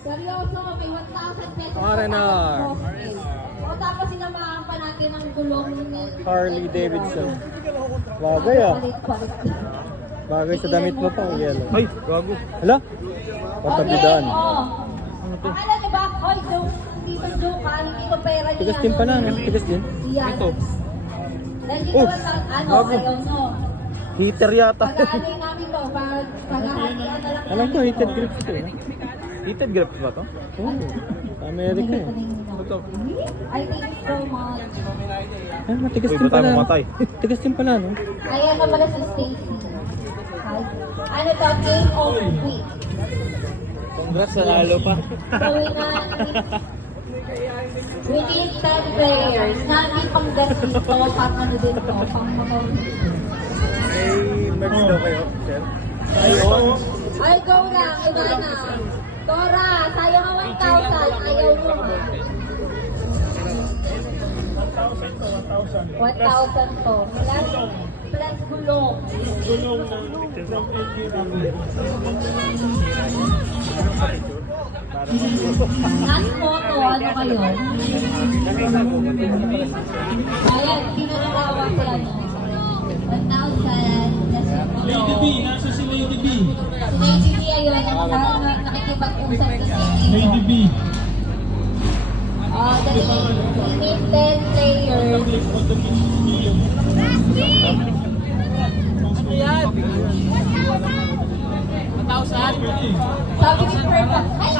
Seryoso, may 1,000 pesos. R&R. O tapos sinamahan pa natin ang gulong ni Harley Davidson. Bagay ah. Palit-palit. Bagay sa damit mo pa, yellow. Ay, gago. Hala? Patabidaan. Ano to? Akala niyo ba? Oy, dito joke ha, hindi ko pera niya. Tigas din pala, no? Tigas din. Yan. Ito. Dahil dito Oh, ano, bago. ayaw no. Heater yata. Pag-aanay namin to, pag-ahatian na lang. Alam ko, heated grips ito. Eh. Heated grips ba to? Oh, America eh. Ito. I think so much. Ah, matigas Uy, din ba tayo pala. mamatay? Tigas din pala, no? Ayan na pala si Stacy. Ano to? Game of week. Congrats, nanalo pa. So we need 10 players. Nandito pang gas dito, pang ano din to, pang motor. May merch daw kayo, sir? Ay, go lang, iba na. Dora, tayo nga 1,000. Ayaw mo ha. 1,000 to. Plus gulong. Last photo, ano kayo? Ayan, pinanalawa ko lang. 1,000. Lady B, nasa si Lady B. Si Lady B ayun, nakikipag-usap kasi. Lady B. Dali, we need 10 players. Ano yan? 1,000? Sabi ni Perla, ay,